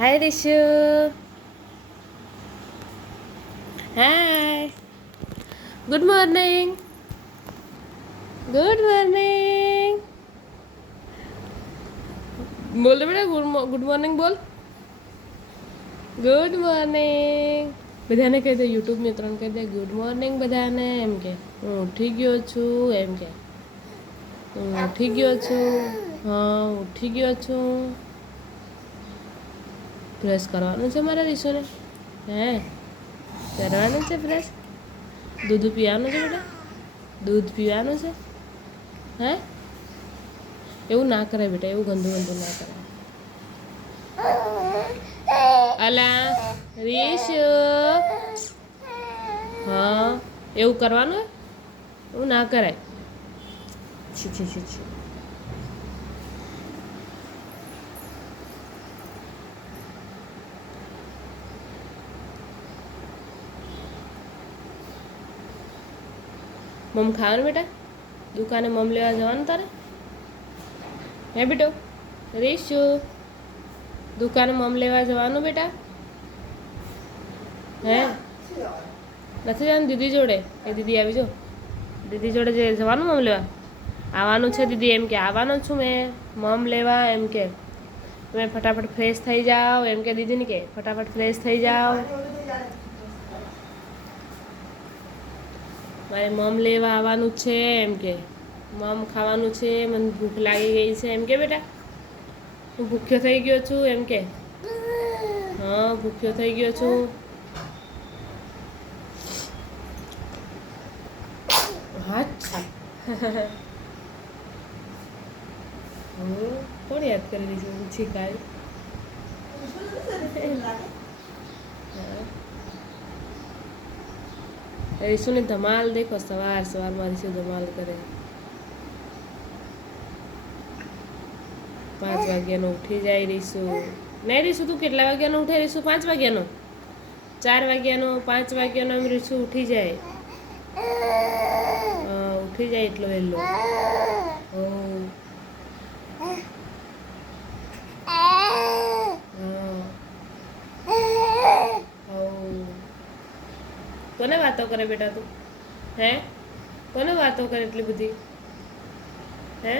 હાય Rishu. Hi. Good morning. Good morning. બોલ દે બેટા ગુડ મોર્નિંગ બોલ. Good morning. બધાને કહી દે, યુટ્યુબ મિત્રોને કહી દે ગુડ મોર્નિંગ બધાને. એમ કે હું ઉઠી ગયો છું. એમ કે હું ઉઠી ગયો છું. હા ઉઠી ગયો છું. બ્રશ કરવાનું છે મારા રીશુને. હે કરવાનું છે બ્રશ. દૂધ પીવાનું છે બેટા. દૂધ પીવાનું છે. હે એવું ના કરાય બેટા, એવું ગંદુ ગંદુ ના કરાય. અલા રીશુ. હા એવું કરવાનું, એવું ના કરાય. છી છી છી છી. મમ ખાવાનું બેટા. દુકાને મમ લેવા જવાનું તારે. હે બેટો રીશુ, દુકાને મમ લેવા જવાનું બેટા. હે નથી જવાનું દીદી જોડે? એ દીદી આવી જો. દીદી જોડે જવાનું મમ લેવા. આવવાનું છે દીદી એમ કે આવવાનો છું મેં મમ લેવા. એમ કે તમે ફટાફટ ફ્રેશ થઈ જાઓ. એમ કે દીદીને કે ફટાફટ ફ્રેશ થઈ જાઓ. મારે મમ લેવા આવવાનું છે. એમ કે મમ ખાવાનું છે, મને ભૂખ લાગી ગઈ છે. એમ કે બેટા હું ભૂખ્યો થઈ ગયો છું. એમ કે હા ભૂખ્યો થઈ ગયો છું. અચ્છા. કોણ યાદ કરી દીધું ઊંચી કાલ. રીશુની ધમાલ દેખો, સવાર સવારમાં રીશુ ધમાલ કરે. 5 વાગ્યાનો ઉઠી જાય રીશુ. નહીં રીશુ તું કેટલા વાગ્યાનો ઉઠે રીશુ? 5 વાગ્યાનો, 4 વાગ્યાનો, 5 વાગ્યાનો એમ રીશુ ઉઠી જાય. ઉઠી જાય એટલો વહેલો. કોને વાતો કરે બેટા તું? હે કોને વાતો કરે એટલી બધી? હે